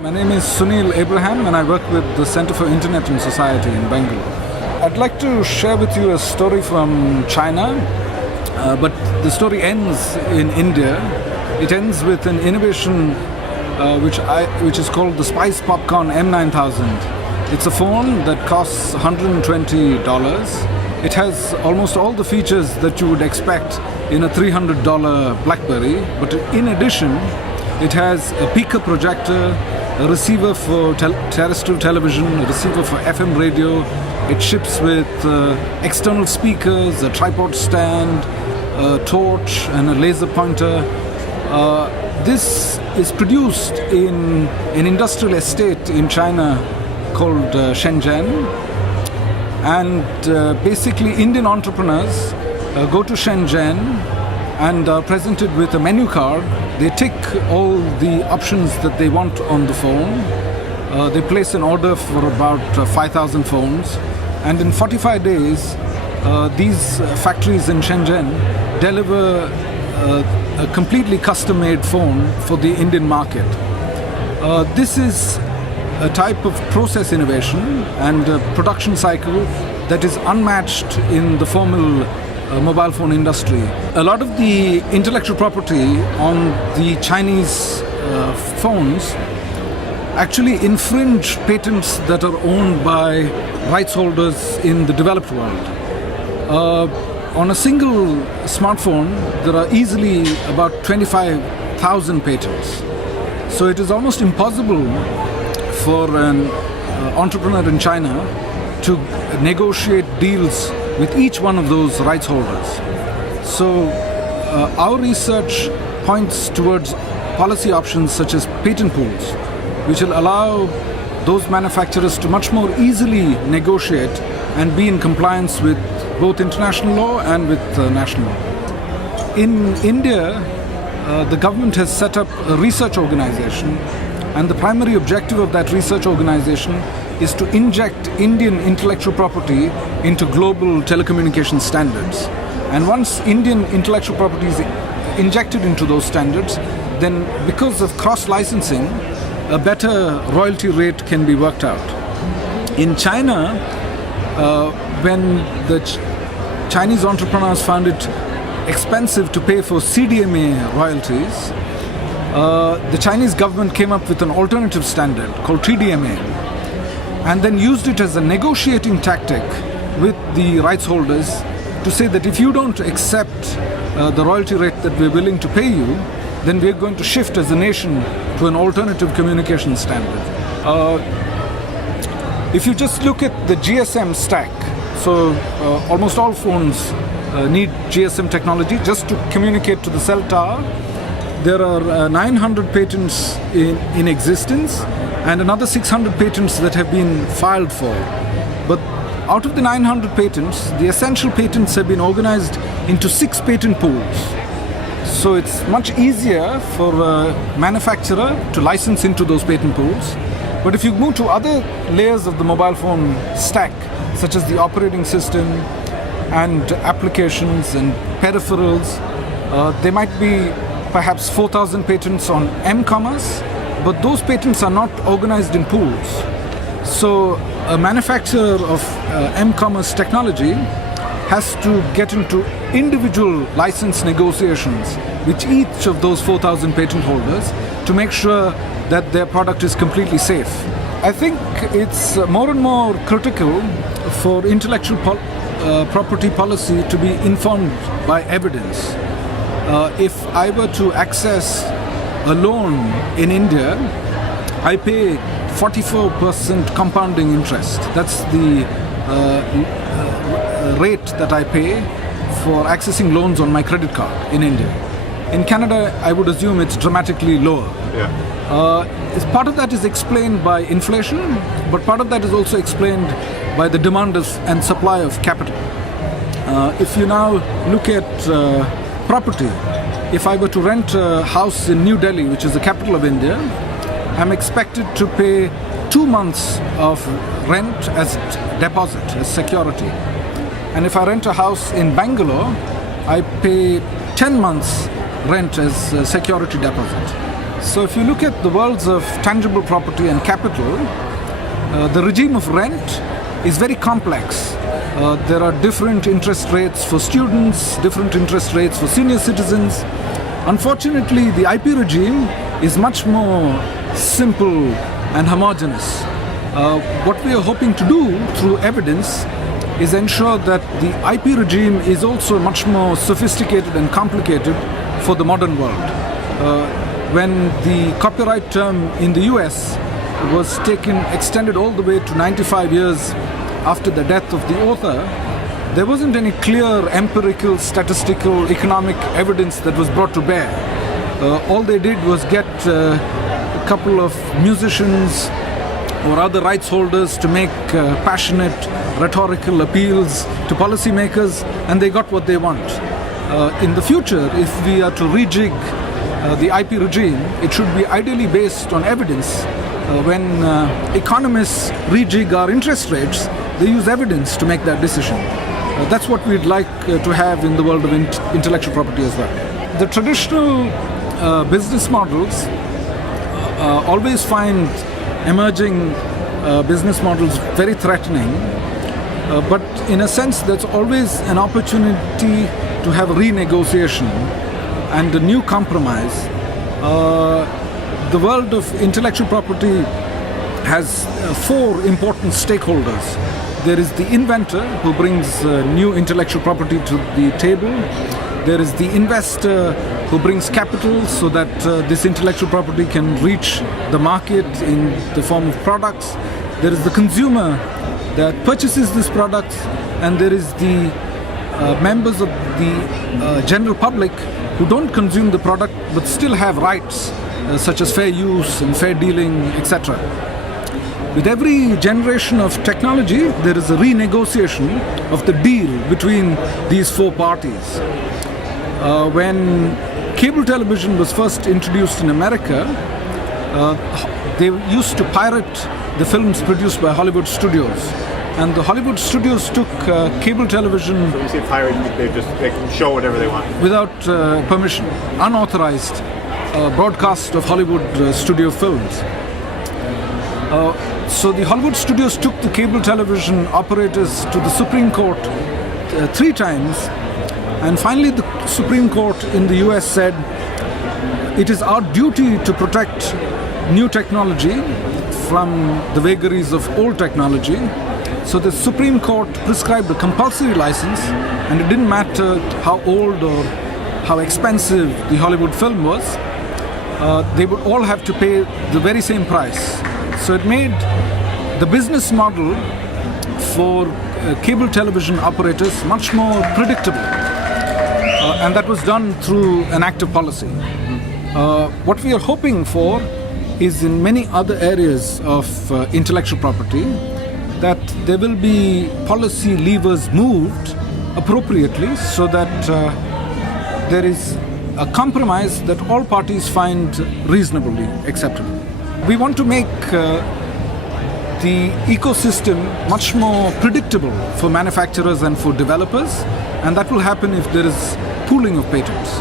My name is Sunil Abraham and I work with the Center for Internet and Society in Bangalore. I'd like to share with you a story from China, but the story ends in India. It ends with an innovation which is called the Spice Popcorn M9000. It's a phone that costs $120. It has almost all the features that you would expect in a $300 BlackBerry, but in addition, it has a peaker projector, a receiver for terrestrial television, a receiver for FM radio. It ships with external speakers, a tripod stand, a torch and a laser pointer. This is produced in an industrial estate in China called Shenzhen. And basically Indian entrepreneurs go to Shenzhen and are presented with a menu card. They tick all the options that they want on the phone. They place an order for about 5,000 phones. And in 45 days, these factories in Shenzhen deliver a completely custom-made phone for the Indian market. This is a type of process innovation and a production cycle that is unmatched in the formal mobile phone industry. A lot of the intellectual property on the Chinese phones actually infringe patents that are owned by rights holders in the developed world. On a single smartphone, there are easily about 25,000 patents. So it is almost impossible for an entrepreneur in China to negotiate deals with each one of those rights holders. So our research points towards policy options such as patent pools, which will allow those manufacturers to much more easily negotiate and be in compliance with both international law and with national law. In India, the government has set up a research organization, and the primary objective of that research organization is to inject Indian intellectual property into global telecommunication standards. And once Indian intellectual property is injected into those standards, then because of cross-licensing, a better royalty rate can be worked out. In China, when the Chinese entrepreneurs found it expensive to pay for CDMA royalties, the Chinese government came up with an alternative standard called TDMA, and then used it as a negotiating tactic with the rights holders to say that if you don't accept the royalty rate that we're willing to pay you, then we're going to shift as a nation to an alternative communication standard. If you just look at the GSM stack, so almost all phones need GSM technology just to communicate to the cell tower. There are 900 patents in existence and another 600 patents that have been filed for. But out of the 900 patents, the essential patents have been organized into 6 patent pools. So it's much easier for a manufacturer to license into those patent pools. But if you move to other layers of the mobile phone stack, such as the operating system and applications and peripherals, there might be perhaps 4,000 patents on m-commerce, but those patents are not organized in pools. So a manufacturer of m-commerce technology has to get into individual license negotiations with each of those 4,000 patent holders to make sure that their product is completely safe. I think it's more and more critical for intellectual property policy to be informed by evidence. If I were to access a loan in India, I pay 44% compounding interest. That's the rate that I pay for accessing loans on my credit card in India. In Canada, I would assume it's dramatically lower. Part of that is explained by inflation, but part of that is also explained by the demand and supply of capital. If you now look at property, if I were to rent a house in New Delhi, which is the capital of India, I'm expected to pay 2 months of rent as deposit, as security. And if I rent a house in Bangalore, I pay 10 months rent as security deposit. So if you look at the worlds of tangible property and capital, the regime of rent is very complex. There are different interest rates for students, different interest rates for senior citizens. Unfortunately, the IP regime is much more simple and homogeneous. What we are hoping to do through evidence is ensure that the IP regime is also much more sophisticated and complicated for the modern world. When the copyright term in the US was extended all the way to 95 years after the death of the author, there wasn't any clear empirical, statistical, economic evidence that was brought to bear. All they did was get a couple of musicians or other rights holders to make passionate rhetorical appeals to policymakers, and they got what they want. In the future, if we are to rejig the IP regime, it should be ideally based on evidence. When economists rejig our interest rates, they use evidence to make that decision. That's what we'd like to have in the world of intellectual property as well. The traditional business models always find emerging business models very threatening, but in a sense that's always an opportunity to have a renegotiation and a new compromise. The world of intellectual property has four important stakeholders. There is the inventor who brings new intellectual property to the table. There is the investor who brings capital so that this intellectual property can reach the market in the form of products. There is the consumer that purchases this product, and there is the members of the general public who don't consume the product but still have rights such as fair use and fair dealing, etc. With every generation of technology, there is a renegotiation of the deal between these four parties. When cable television was first introduced in America, they used to pirate the films produced by Hollywood studios. And the Hollywood studios took cable television. So when you say pirate, they can show whatever they want. Without permission, unauthorized broadcast of Hollywood studio films. So the Hollywood studios took the cable television operators to the Supreme Court 3 times, and finally the Supreme Court in the US said it is our duty to protect new technology from the vagaries of old technology. So the Supreme Court prescribed a compulsory license, and it didn't matter how old or how expensive the Hollywood film was, they would all have to pay the very same price. So it made the business model for cable television operators much more predictable, and that was done through an active policy. What we are hoping for is in many other areas of intellectual property that there will be policy levers moved appropriately so that there is a compromise that all parties find reasonably acceptable. We want to make the ecosystem much more predictable for manufacturers and for developers, and that will happen if there is pooling of patents.